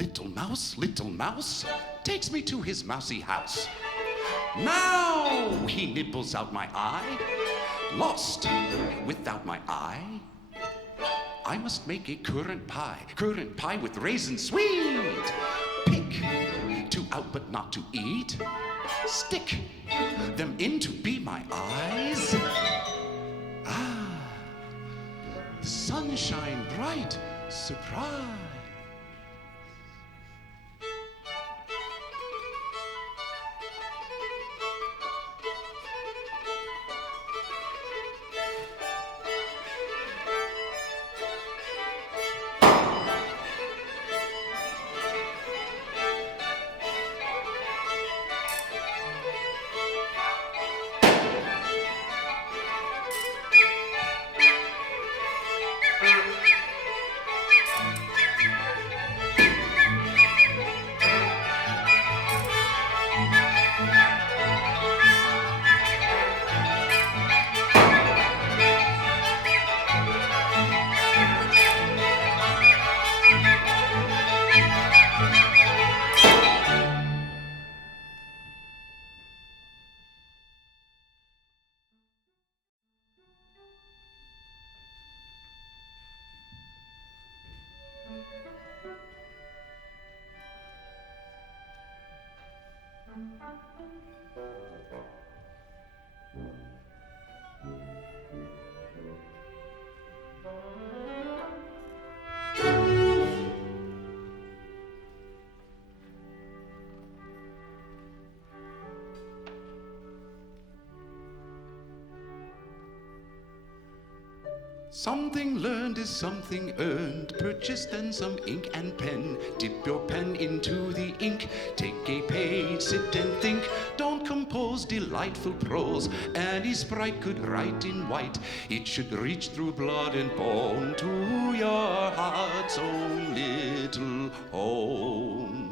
little mouse, takes me to his mousy house. Now he nibbles out my eye, lost without my eye. I must make a currant pie with raisins sweet. Pick to out but not to eat, stick them in to be my eyes. Ah, the sunshine bright, surprise. Something learned is something earned. Purchase then some ink and pen. Dip your pen into the ink. Take a page, sit and think. Don't compose delightful prose. Any sprite could write in white. It should reach through blood and bone to your heart's own little home.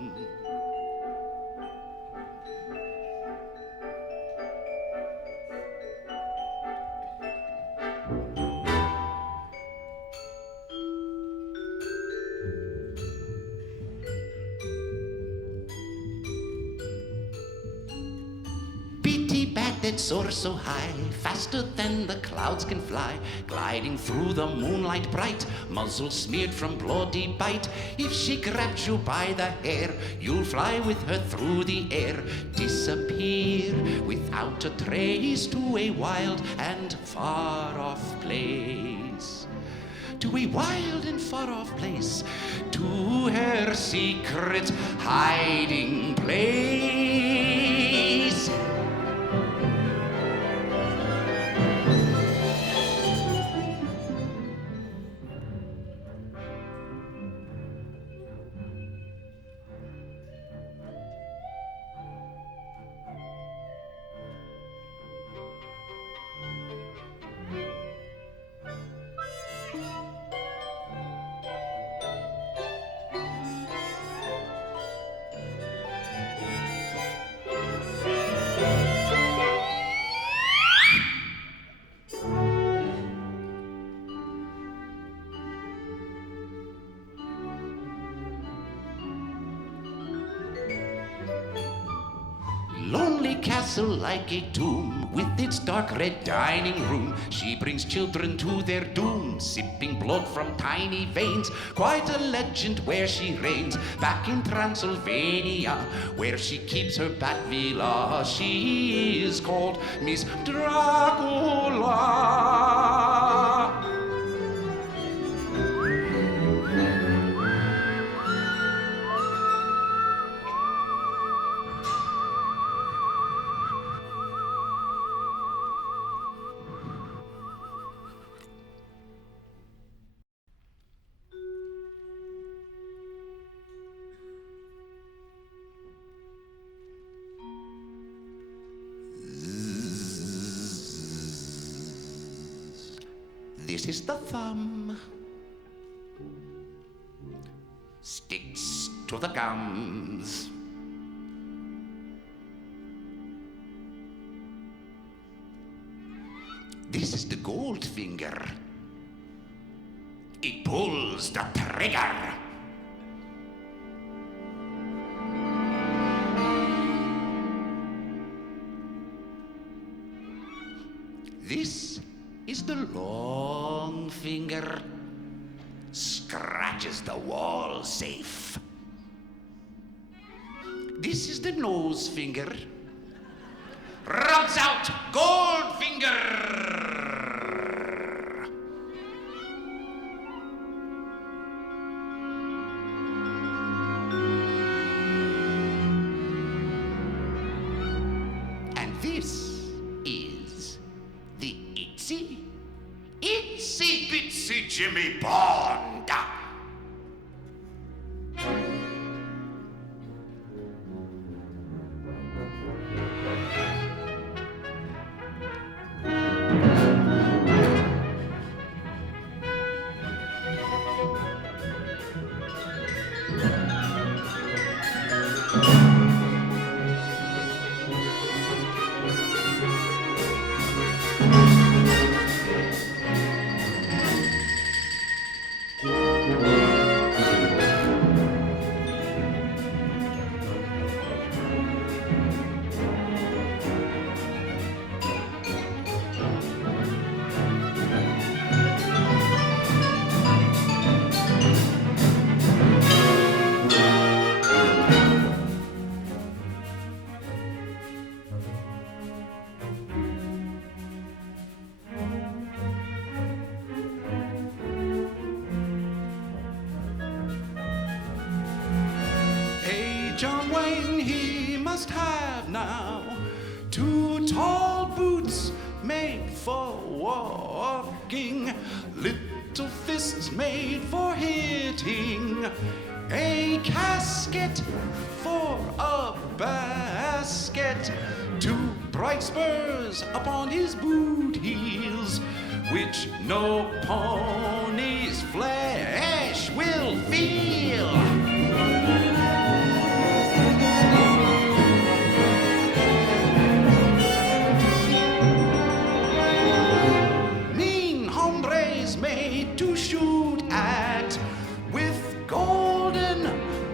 That soars so high, faster than the clouds can fly, gliding through the moonlight bright, muzzle smeared from bloody bite. If she grabs you by the hair, you'll fly with her through the air, disappear without a trace to a wild and far-off place. To a wild and far-off place, to her secret hiding place. Lonely castle like a tomb, with its dark red dining room. She brings children to their doom, sipping blood from tiny veins. Quite a legend where she reigns, back in Transylvania, where she keeps her bat villa. She is called Miss Dracula. This is the thumb. Sticks to the gums. This is the gold finger. It pulls the trigger. This is the long finger. Scratches the wall safe. This is the nose finger. Rubs out gold finger. And this is the itsy bitsy Jimmy Bond. John Wayne, he must have now 2 tall boots made for walking, little fists made for hitting, a casket for a basket, 2 bright spurs upon his boot heels, which no pony's flesh will feel. To shoot at with golden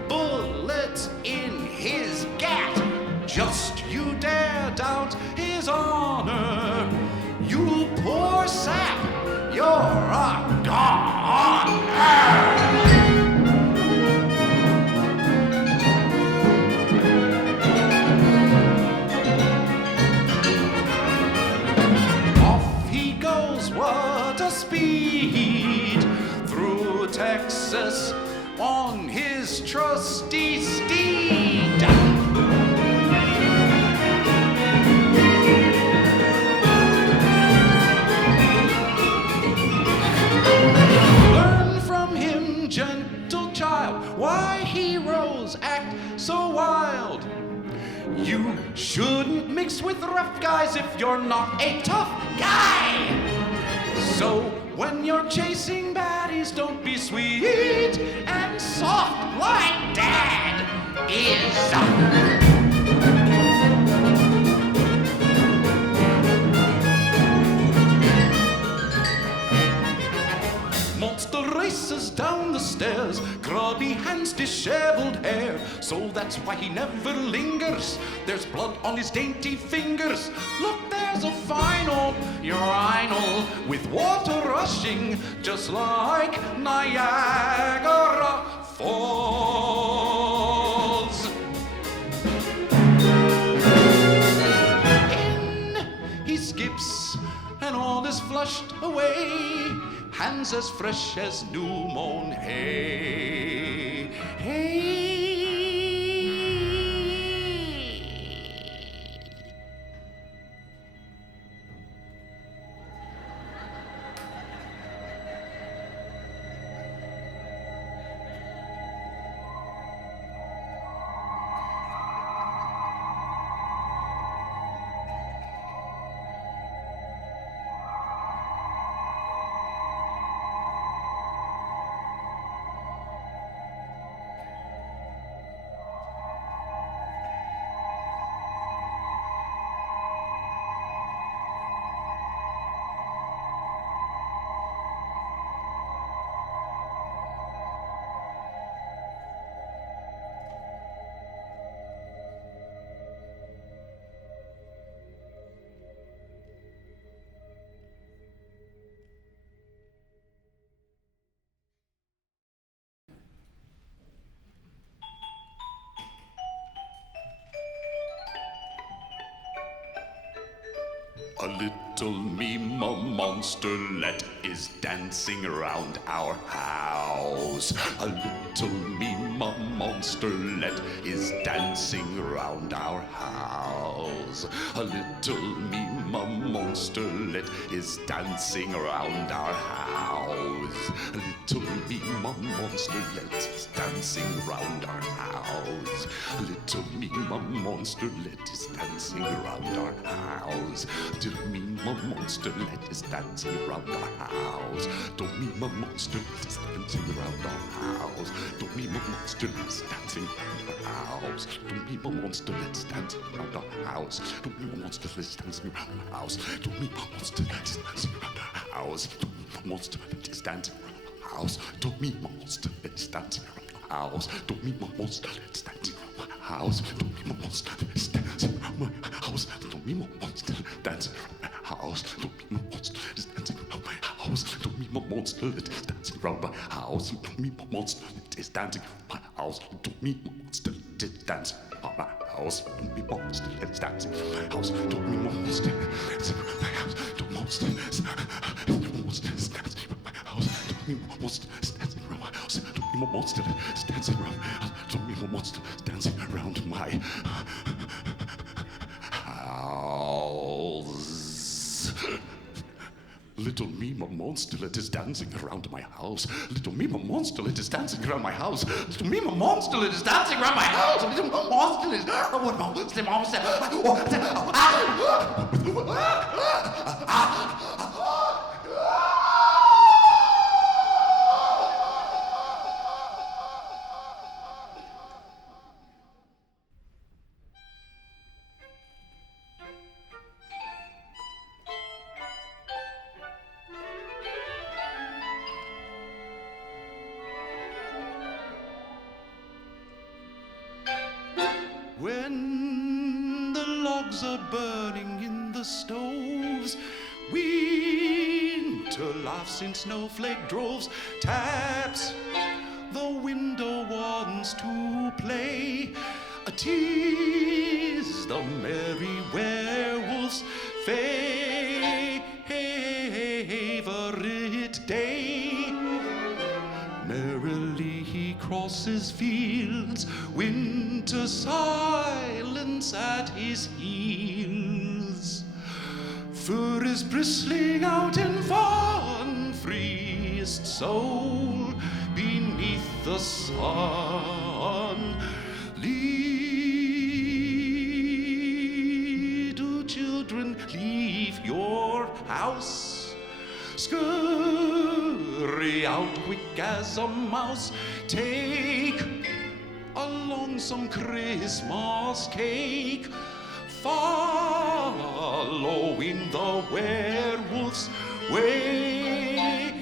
bullets in his gat. Just you dare doubt his honor, you poor sap, you're a goner. Off he goes, what a speed, through Texas on his trusty steed. Learn from him, gentle child, why heroes act so wild. You shouldn't mix with rough guys if you're not a tough guy. So when you're chasing baddies, don't be sweet and soft like Dad is. Monster races down the stairs, grubby hands, disheveled hair. So that's why he never lingers. There's blood on his dainty fingers. Look, there's a fine old urinal with water rushing, just like Niagara Falls. In he skips, and all is flushed away, hands as fresh as new mown hay. Hey. A little meme monsterlet is dancing around our house. A little meme monsterlet is dancing around our house. A little meme monsterlet is dancing around our house. A little meme monsterlet is dancing around our house. A little meme monsterlet is dancing around our house. Little meme monsterlet is dancing around our house. Don't meme monsterlet is dancing around our house. Don't meme monsterlet is dancing around our house. Don't meme monsterlet is dancing around our house. Don't meme monsterlet is dancing around our house. Don't meme monsterlet is dancing around our house. Don't meme monsterlet is dancing around our house. Don't meme monsterlet is dancing around our house. Don't meme monsterlet is dancing around my house. Don't meme monsterlet is dancing around my house. Don't meme monsterlet dancing around my house. Don't meme monsterlet is dancing around my house. Don't meme monsterlet is dancing around my house. Don't meme monsterlet is dancing around my house. Don't meme monsterlet is dancing around my house. Don't meme monsterlet is dancing around my house. Don't meme monsterlet is dancing around my house. Don't monsterlet is dancing around my house. Don't meme monsterlet is dancing around my house. Don't meme monsterlet is dancing around my house. Don't meme monsterlet is dancing around my house. Little meme monsterlet is dancing around my house. Little meme monsterlet is dancing around my house. Little meme monsterlet is dancing around my house. Little monsterlet is When the logs are burning in the stoves, winter laughs in snowflake droves, taps the window wants to play. 'Tis the merry werewolf's favorite day. Merrily he crosses fields, winter silence at his heels. Fur is bristling out in fun, freest soul beneath the sun. Little children, leave your house. Scurry out quick as a mouse. Take along some Christmas cake. Follow in the werewolf's way.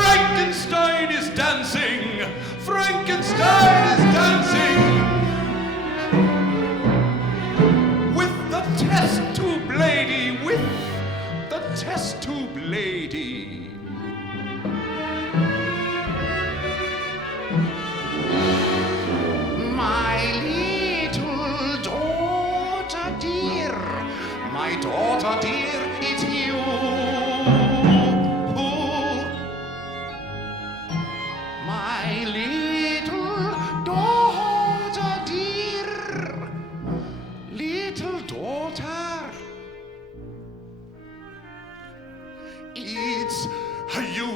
Frankenstein is dancing with the test tube lady, with the test tube lady. My little daughter dear, my daughter dear, it's you. My little daughter dear, little daughter, it's you.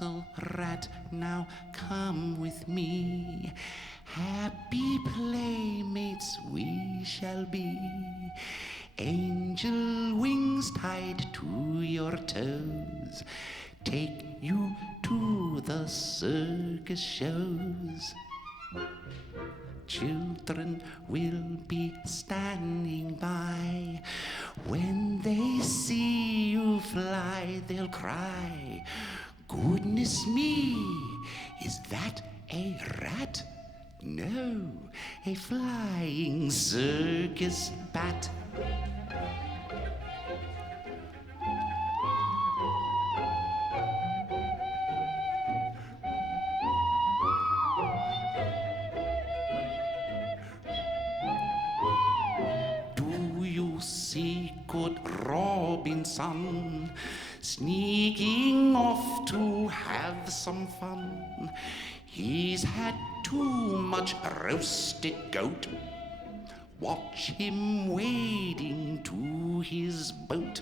Little rat, now come with me. Happy playmates we shall be. Angel wings tied to your toes, take you to the circus shows. Children will be standing by. When they see you fly, they'll cry, goodness me, is that a rat? No, a flying circus bat. Do you see good Robinson sneaking off to have some fun? He's had too much roasted goat. Watch him wading to his boat.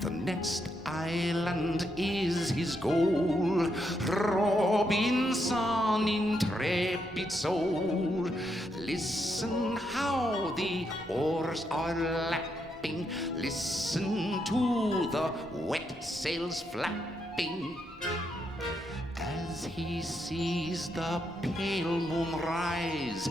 The next island is his goal. Robinson, intrepid soul, listen how the oars are lapping. Listen to the wet sails flapping. As he sees the pale moon rise,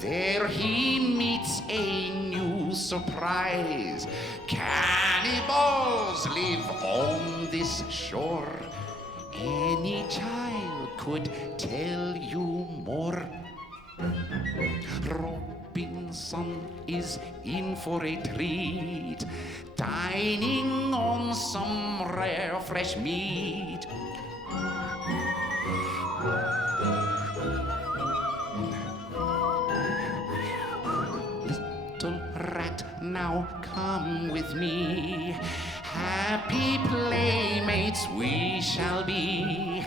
there he meets a new surprise. Cannibals live on this shore. Any child could tell you more. Robinson is in for a treat, dining on some rare fresh meat. Little rat, now come with me. Happy playmates we shall be.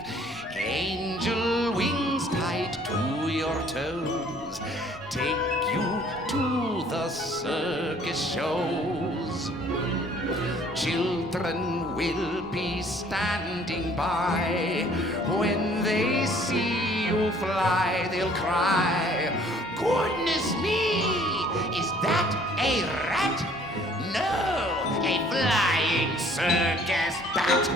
Angel wings tied to your toes, take you to the circus shows. Children will be standing by. When they see you fly, they'll cry, goodness me, is that a rat? No, a flying circus bat.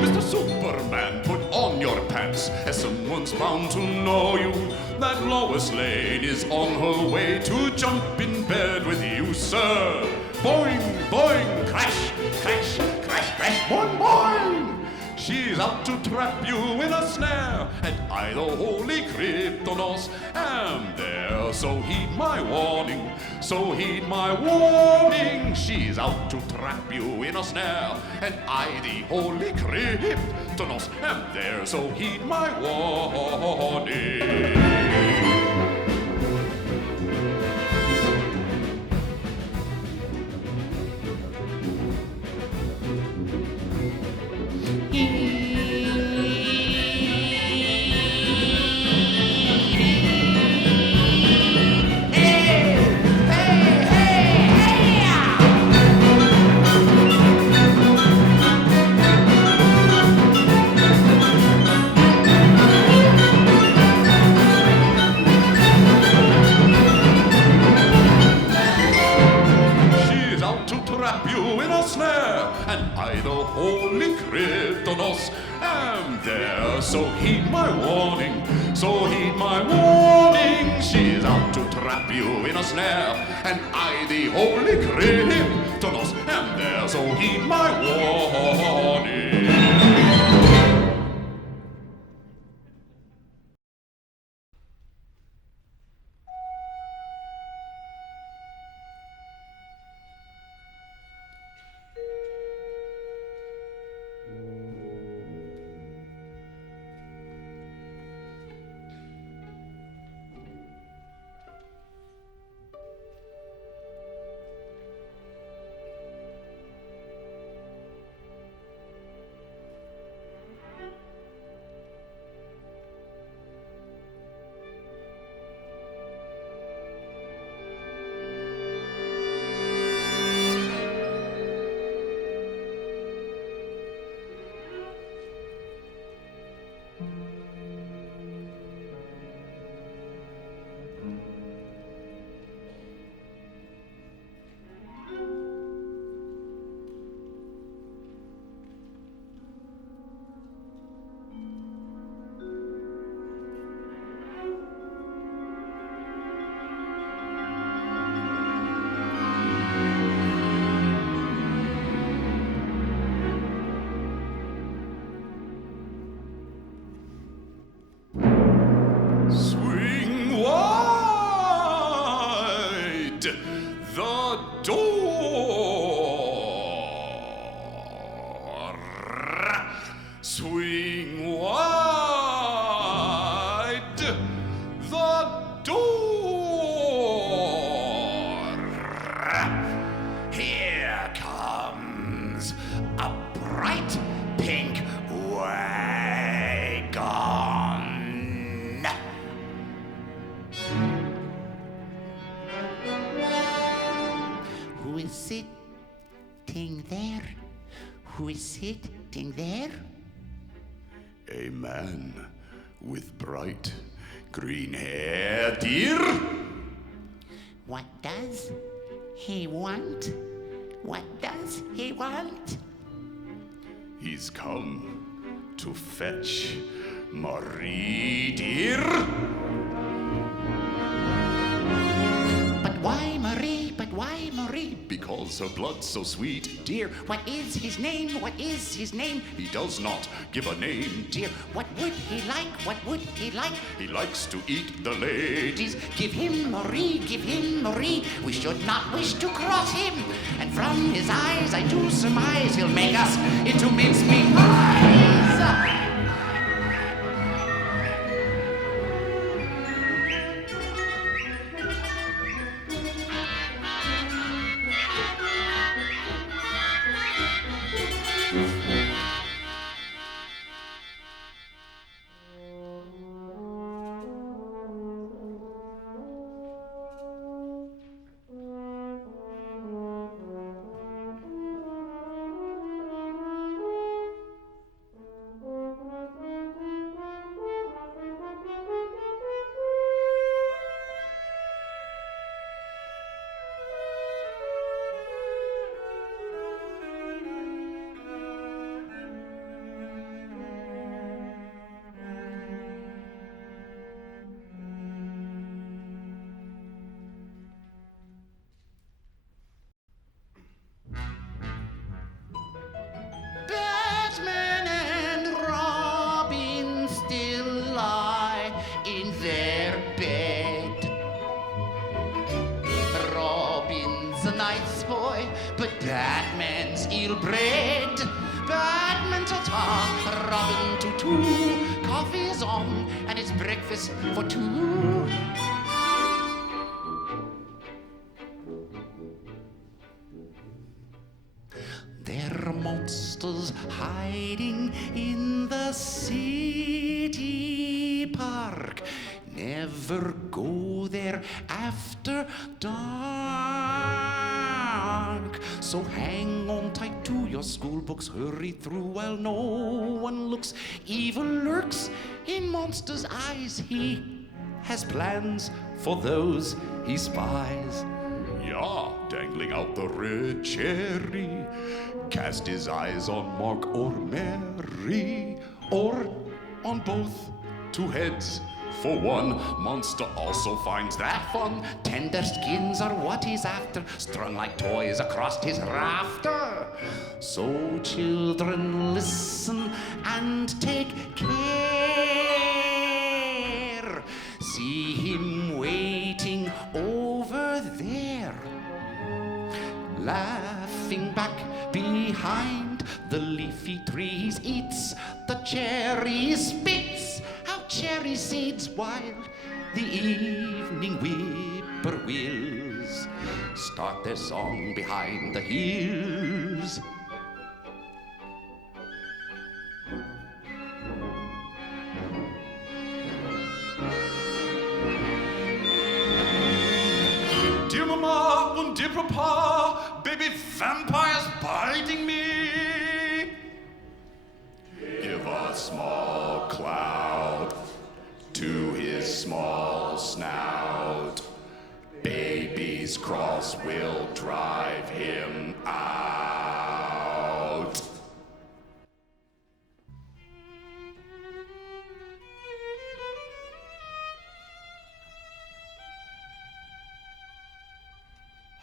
Mr. Superman, put on your pants, as someone's bound to know you. That Lois Lane is on her way to jump in bed with you, sir. Boing, boing, crash, crash, crash, crash, boing, boing. She's out to trap you in a snare, and I, the holy Kryptonos, am there. So heed my warning, so heed my warning. She's out to trap you in a snare, and I, the holy Kryptonos, am there. So heed my warning. Holy Kryptonos am there. So heed my warning, so heed my warning. She's out to trap trap you in a snare, and I the holy Kryptonos am there, so heed my warning. Who is sitting there? A man with bright green hair, dear. What does he want? What does he want? He's come to fetch Marie, dear. But why Marie? But why Marie? Because her blood's so sweet. Dear, what is his name? What is his name? He does not give a name. Dear, what would he like? What would he like? He likes to eat the ladies. Give him Marie, give him Marie. We should not wish to cross him. And from his eyes I do surmise he'll make us into mincemeat pies. Batman's ill-bred. Batman ta-ta, Robin tutu. Coffee's on and it's breakfast for two. There are monsters hiding in the city park. Never go there after dark. So hang on tight to your school books, hurry through while no one looks. Evil lurks in monsters' eyes. He has plans for those he spies. Yeah, dangling out the red cherry, cast his eyes on Mark or Mary, or on both, two heads for one. Monster also finds that fun. Tender skins are what he's after, strung like toys across his rafter. So children, listen and take care. See him waiting over there, laughing back behind the leafy trees, eats the cherry spits out cherry seeds while the evening whippoorwills start their song behind the hills. Dear Mama and dear Papa, baby vampires biting me. Give a small cloud to his small snout. Baby's cross will drive him out.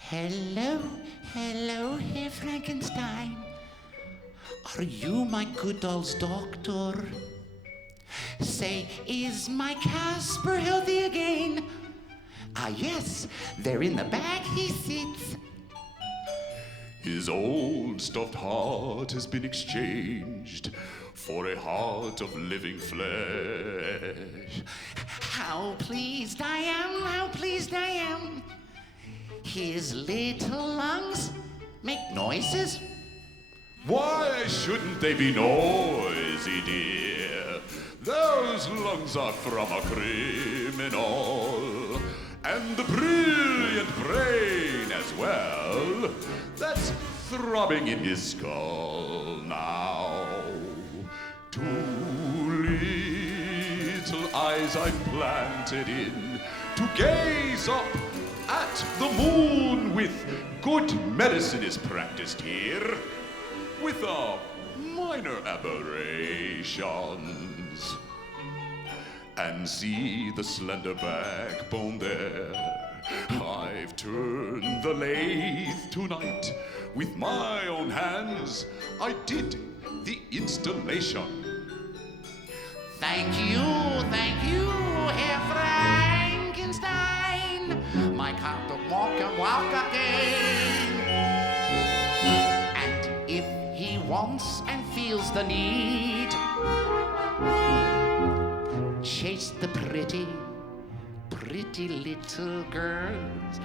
Hello, hello, Herr Frankenstein. Are you my good doll's doctor? Say, is my Casper healthy again? Ah, yes, there in the bag he sits. His old stuffed heart has been exchanged for a heart of living flesh. How pleased I am, how pleased I am. His little lungs make noises. Why shouldn't they be noisy, dear? Those lungs are from a criminal, and the brilliant brain as well, that's throbbing in his skull now. Two little eyes I've planted in to gaze up at the moon with. Good medicine is practiced here with minor aberrations. And see the slender backbone there. I've turned the lathe tonight with my own hands. I did the installation. Thank you, Herr Frankenstein. My cat will walk again. And if he wants and feels the need, chase the pretty little girls.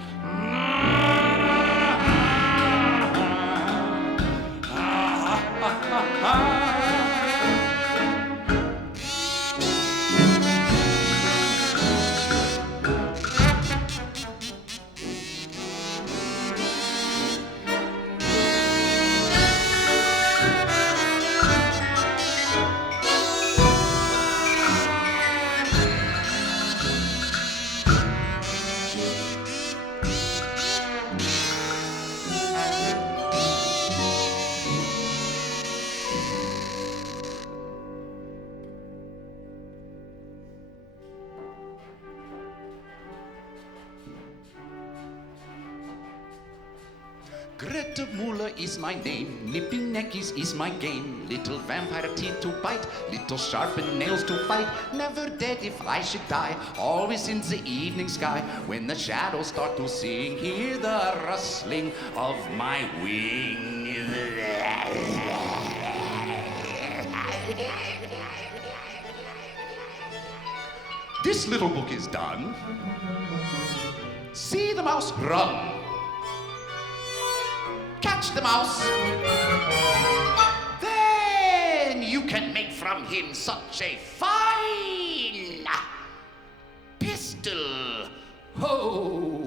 Greta Muller is my name, nipping neckies is my game. Little vampire teeth to bite, little sharpened nails to fight. Never dead if I should die, always in the evening sky. When the shadows start to sing, hear the rustling of my wings. This little book is done. See the mouse run. Catch the mouse. Then you can make from him such a fine pistol. Ho!